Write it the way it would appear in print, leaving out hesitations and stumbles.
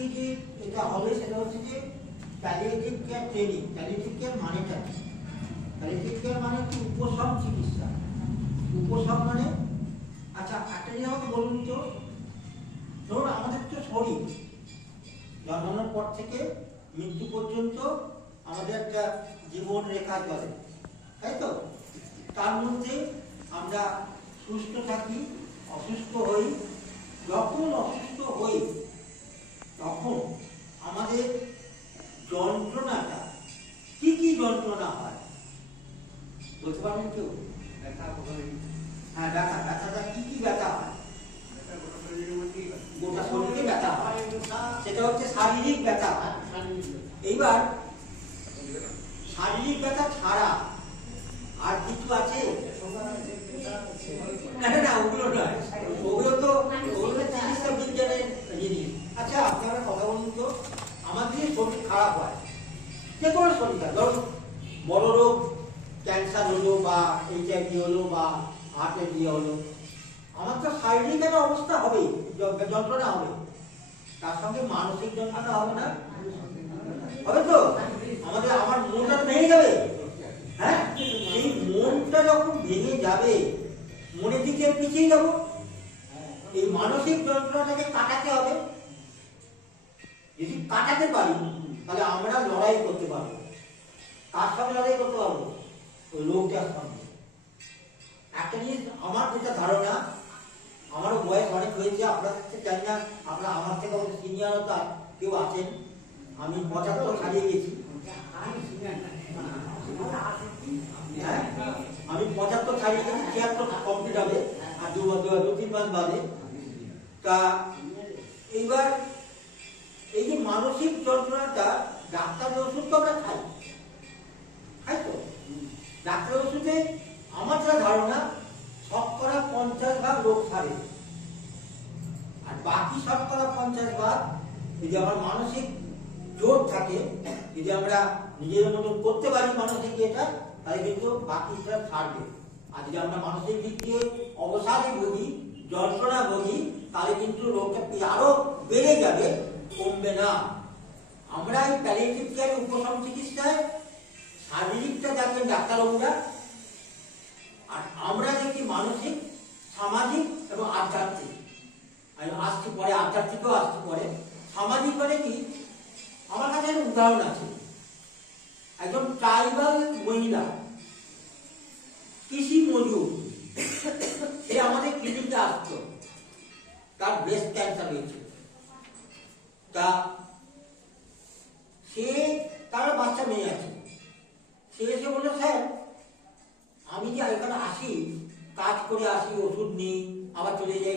আজকে যে এটা হবে সেটা হচ্ছে যে palliative care training. Palliative care মানেটা কি? প্যালিয়েটিভ কেয়ার মানে কি? উপশম চিকিৎসা। উপশম মানে, আচ্ছা একটা জিনিস আমাকে বলুন তো, ধরুন আমাদের তো শরীর জন্মানোর পর থেকে মৃত্যু পর্যন্ত আমাদের একটা জীবন রেখা চলে, তাই তো? তার মধ্যে আমরা সুস্থ থাকি, অসুস্থ হই। যখন অসুস্থ হই তখন আমাদের যন্ত্রণাটা, কি কি যন্ত্রণা হয় বলতে পারবেন কেউ? হ্যাঁ, ব্যথাটা কি কি ব্যথা হয়? গোটা শরীরে ব্যথা হয়, সেটা হচ্ছে শারীরিক ব্যথা। এইবার শারীরিক ব্যথা ছাড়া আর কিছু আছে? না, ওগুলো নয়, ওগুলো চিকিৎসা বিজ্ঞানের জিনিস। আচ্ছা আপনারা কথা বলুন তো, আমাদের শরীর খারাপ হয়, যে কোনো শরীর খারাপ, ধরুন বড় রোগ, ক্যান্সার হলো বা HIV হলো বা হার্টের দিয়ে হলো, আমার তো শারীরিক একটা অবস্থা হবেই, যন্ত্রণা হবে, তার সঙ্গে মানসিক যন্ত্রণা হবে না? হবে তো? আমার মনটা ভেঙে যাবে। হ্যাঁ, এই মনটা যখন ভেঙে যাবে, মনের দিকে পিছিয়ে যাব। এই মানসিক যন্ত্রণাটাকে কাটাতে হবে। যদি কাটাতে পারি তাহলে আমরা লড়াই করতে পারবো। কার সঙ্গে লড়াই করতে পারবো? ওই রোগটার সঙ্গে। একটা জিনিস আমার যেটা ধারণা, আমারও বয়স অনেক হয়েছে, আপনাদের থেকে জানি না, আপনারা আমার থেকে সিনিয়রতা কেউ আছেন, আমি 75 ছাড়িয়ে গেছি। আমি 75 ছাড়িয়ে গেছি, 76 কমপ্লিট হবে আর 2-3 মাস বাদে। তা এইবার এই যে মানসিক যন্ত্রণাটা, ডাক্তারের ওষুধ তো আমরা খাই, তো ডাক্তারের ওষুধে আমার যা ধারণা 50% রোগ সারে, আর বাকি 50% যদি আমার মানসিক জোর থাকে, যদি আমরা নিজের মতন করতে পারি মানসিক এটা, তাহলে কিন্তু বাকিটা ছাড়বে। আর যদি আমরা মানসিক দিক দিয়ে অবসাদে ভুগি, যন্ত্রণা ভুগি, তাহলে কিন্তু রোগটা আরো বেড়ে যাবে, কমবে না। আমরা এই প্যালিয়েটিভ কেয়ার উপশম চিকিৎসায় শারীরিকটা দেখেন ডাক্তারবাবুরা, আর আমরা দেখি মানসিক, সামাজিক এবং আধ্যাত্মিক। আমি আসছি পরে, আধ্যাত্মিকও আসছি পরে। সামাজিক মানে কি? আমার কাছে একটা উদাহরণ আছে। একজন ট্রাইবাল মহিলা, কৃষি মজুর, সে আমাদের ক্লিনিকে আসতো, তার ব্রেস্ট ক্যান্সার হয়েছে। তা তার বাচ্চা মেয়ে আছে। সে এসে বললো, স্যার আমি যে এখানে আসি, কাজ করে আসি, ওষুধ নিই, আবার চলে যাই।